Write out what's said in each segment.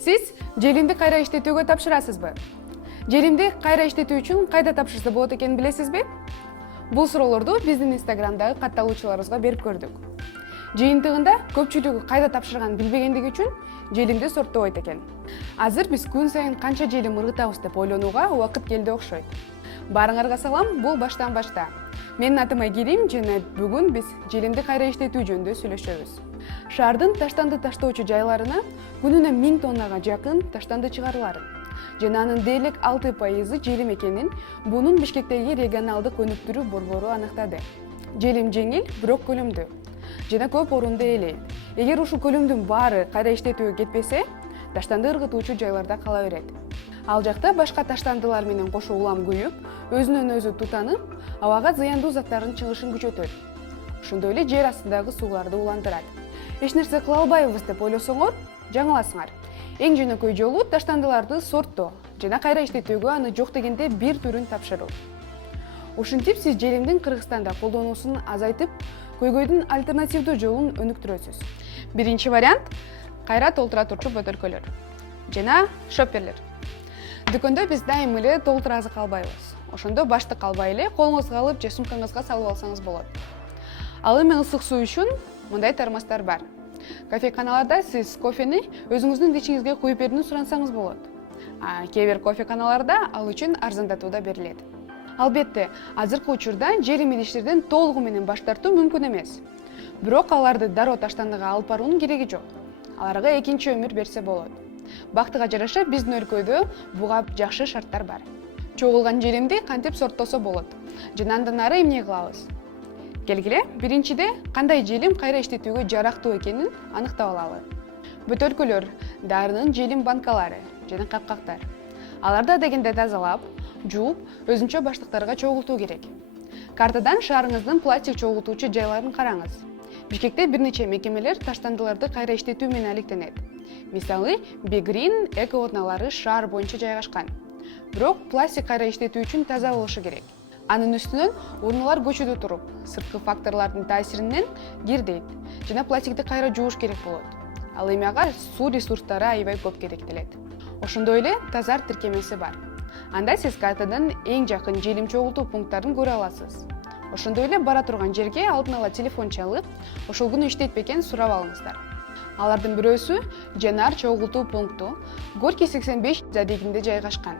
Сиз желимди кайра иштетүүгө тапшырасызбы? Желимди кайра иштетүү үчүн кайда тапшырса болот экенин билесизби? Бул суроолорду биздин Инстаграмдагы катталуучуларыбызга берип көрдүк. Жыйынтыгында көпчүлүгү кайда тапшырганын билбегендиги үчүн желимди сорттобойт экен. Азыр биз күн сайын канча желим ыргытабыз деп ойлонууга убакыт келди окшойт. Баарыңарга салам, бул баштан башта. Менин атым Айгерим жана бүгүн биз желимди кайра иштетүү жөнүндө сүйлөшөбүз. Шаардын таштанды таштоочу жайларына күнүнө 1000 тоннага жакын таштанды чыгарыларын жана анын дээрлик 6% желим экенин бунун Бишкектеги регионалдык өнүктүрүү борбору аныктады. Желим жеңил, бирок көлөмдүү жана көп орунду ээлейт. Эгер ушул көлөмдүн баары кайра иштетүүгө кетпесе, таштанды ыргытуучу жайларда кала берет. Ал жакта башка таштандылар менен кошо улам күйүп, өзүнөн өзү тутанып, абага зыяндуу заттардын чыгышын күчөтөт. Ошондой эле жер астындагы сууларды уландырат. Эч нерсе кыла албайбыз деп ойлосоңор, жаңыласыңар. Эң жөнөкөй жолу таштандыларды сорттоо жана кайра иштетүүгө аны жок дегенде бир түрүн тапшыруу. Ушинтип сиз желимдин Кыргызстанда колдонуусун азайтып, көйгөйдүн альтернативдүү жолун өнүктүрөсүз. Биринчи вариант — кайра толтура турчу бөтөлкөлөр жана шопперлер. Дүкөндө биз дайым эле толтура азык албайбыз. Ошондо башты калбай эле колуңузга алып же сумкаңызга салып алсаңыз болот. Ал эми ысык суу үчүн мындай термостор бар. Кофеканаларда сиз кофени өзүңүздүн ичиңизге куюп берүүнү сурансаңыз болот. Кээ бир кофеканаларда ал үчүн арзандатуу да берилет. Албетте, азыркы учурда желим идиштерден толугу менен баш тартуу мүмкүн эмес. Бирок аларды дароо таштандыга алып баруунун кереги жок. Аларга экинчи өмүр берсе болот. Бактыга жараша биздин өлкөдө буга жакшы шарттар бар. Чогулган желимди кантип сорттосо болот жана андан ары эмне кылабыз? Келгиле, биринчиде кандай желим кайра иштетүүгө жарактуу экенин аныктап алалы. Бөтөлкөлөр, дарынын желим банкалары жана капкактар. Аларды дегенде тазалап, жууп, өзүнчө баштыктарга чогултуу керек. Картадан шаарыңыздын пластик чогултуучу жайларын караңыз. Бишкекте бир нече мекемелер таштандыларды кайра иштетүү менен алектенет. Мисалы, Бигрин эко отуналары шаар боюнча жайгашкан. Бирок пластик кайра иштетүү үчүн таза болушу керек. Анын үстүнөн урнулар көчүдө туруп, сырткы факторлордун таасиринен кирдейт жана пластикти кайра жууш керек болот. Ал эми ага суу ресурстары аябай көп керектелет. Ошондой эле тазар тиркемеси бар. Анда сиз картадан эң жакын желим чогултуу пункттарын көрө аласыз. Ошондой эле бара турган жерге алдын ала телефон чалып, ошол күнү иштейт бекен сурап алыңыздар. Алардын бирөөсү Жанар чогултуу пункту Горький 85 задегинде жайгашкан.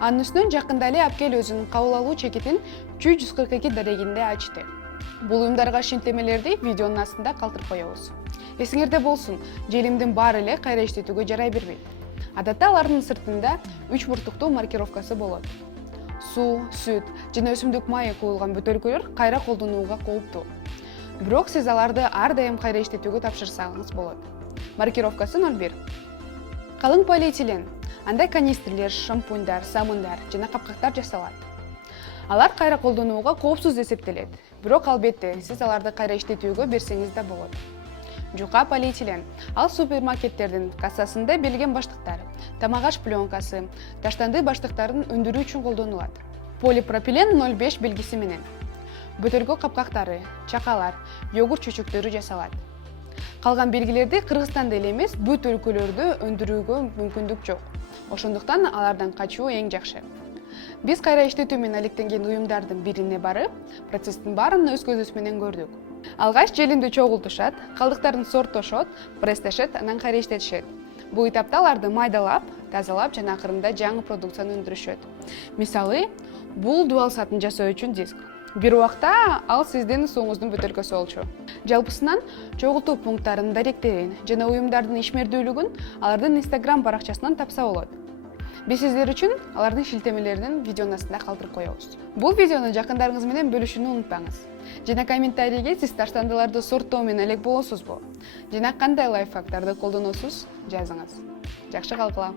Анын үстүнөн жакында эле Апкел өзүнүн кабыл алуу чекитин 342 дарегинде ачты. Бул уюмдарга шинтемелерди видеонун астында калтырып коебуз. Эсиңерде болсун, желимдин баары эле кайра иштетүүгө жарай бербейт. Адатта алардын сыртында 3 буртуктуу маркировкасы болот. Суу, сүт жана өсүмдүк майы куюлган бөтөлкөлөр кайра колдонууга кооптуу. Бирок сиз аларды ар дайым кайра иштетүүгө тапшырсаңыз болот. Маркировкасы 01. Калың полиэтилен. Анда канистрлер, шампуньдар, сабындар жана капкактар жасалат. Алар кайра колдонууга коопсуз эсептелет. Бирок албетте, сиз аларды кайра иштетүүгө берсеңиз да болот. Жука полиэтилен. Ал супермаркеттердин кассасында берилген баштыктар, тамак аш пленкасы, таштанды баштыктарын өндүрүү үчүн колдонулат. Полипропилен 05 белгиси менен. Бөтөлкө капкактары, чакалар, йогурт чөчөктөрү жасалат. Калган белгилерди Кыргызстанда эле эмес, бүт өлкөлөрдө өндүрүүгө мүмкүндүк жок. Ошондуктан алардан качуу эң жакшы. Биз кайра иштетүү менен алектенген уюмдардын бирине барып, процесстин баарын өз көзүбүз менен көрдүк. Алгач желимди чогултушат, калдыктарын сорттошот, пресстешет, анан кайра иштетишет. Бул этапта аларды майдалап, тазалап жана акырында жаңы продукцияны өндүрүшөт. Мисалы, бул дуал сатын жасоо үчүн диск. Бир убакта ал сиздин сууңуздун бөтөлкөсү болчу. Жалпысынан чогултуу пункттарынын даректерин жана уюмдардын ишмердүүлүгүн алардын Instagram баракчасынан тапса болот. Биз сиздер үчүн алардын шилтемелерин видеонун астына калтырып коебуз. Бул видеону жакындарыңыз менен бөлүшүүнү унутпаңыз. Жана комментарийге сиз таштандыларды сорттоо менен элек болосузбу? Жана кандай лайфхактарды колдоносуз? Жазыңыз. Жакшы калгыла.